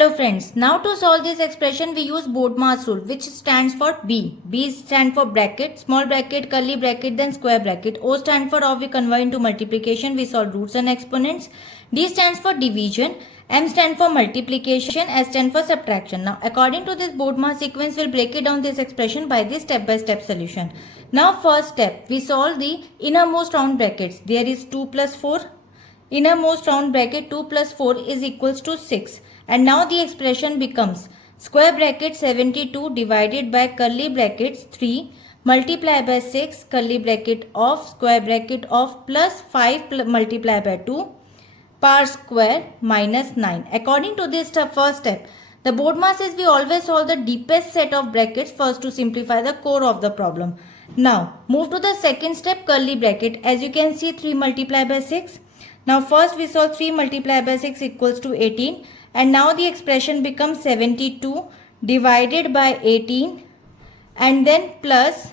Hello friends, now to solve this expression we use Bodmas rule which stands for B. B stands for bracket, small bracket, curly bracket, then square bracket. O stands for how we convert into multiplication, we solve roots and exponents. D stands for division, M stands for multiplication, S stands for subtraction. Now according to this Bodmas sequence we'll break it down this expression by this step-by-step solution. Now first step, we solve the innermost round brackets. There is 2 plus 4. Innermost round bracket 2 plus 4 is equals to 6. And now the expression becomes square bracket 72 divided by curly brackets 3 multiplied by 6 curly bracket of square bracket of plus 5 multiplied by 2 par square minus 9. According to this first step, the Bodmas is we always solve the deepest set of brackets first to simplify the core of the problem. Now move to the second step, curly bracket. As you can see, 3 multiplied by 6. Now first we solve 3 multiplied by 6 equals to 18. And now the expression becomes 72 divided by 18 and then plus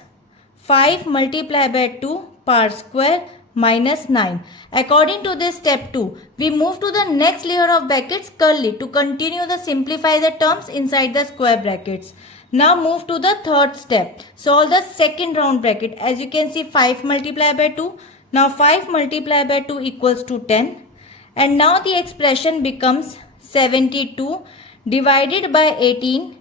5 multiplied by 2 par square minus 9. According to this step 2, we move to the next layer of brackets, curly, to continue the simplify the terms inside the square brackets. Now move to the third step. Solve the second round bracket. As you can see, 5 multiplied by 2. Now 5 multiplied by 2 equals to 10. And now the expression becomes 72 divided by 18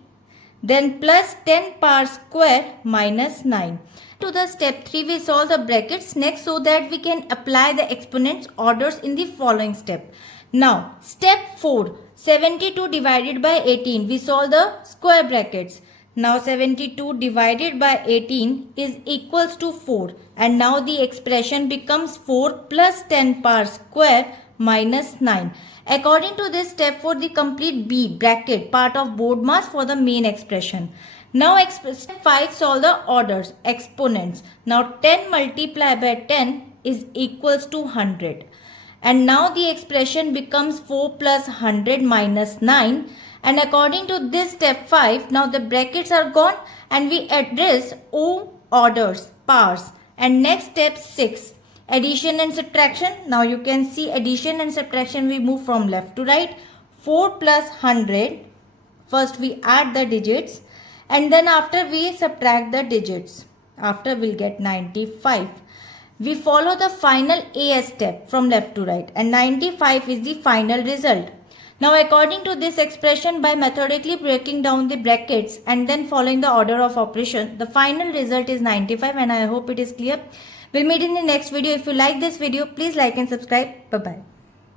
then plus 10 par square minus 9. To the step 3 we solve the brackets next so that we can apply the exponents orders in the following step. Now step 4, 72 divided by 18, we solve the square brackets. Now 72 divided by 18 is equals to 4 and now the expression becomes 4 plus 10 par square minus 9. According to this step 4, the complete B bracket part of Bodmas for the main expression. Now step 5, solve the orders, exponents. Now 10 multiplied by 10 is equals to 100. And now the expression becomes 4 plus 100 minus 9. And according to this step 5, now the brackets are gone and we address O orders, pars. And next step 6. Addition and subtraction. Now you can see addition and subtraction we move from left to right. 4 plus 100. First we add the digits and then after we subtract the digits. After we'll get 95. We follow the final AS step from left to right and 95 is the final result. Now according to this expression, by methodically breaking down the brackets and then following the order of operation, the final result is 95 and I hope it is clear. We'll meet in the next video. If you like this video, please like and subscribe. Bye-bye.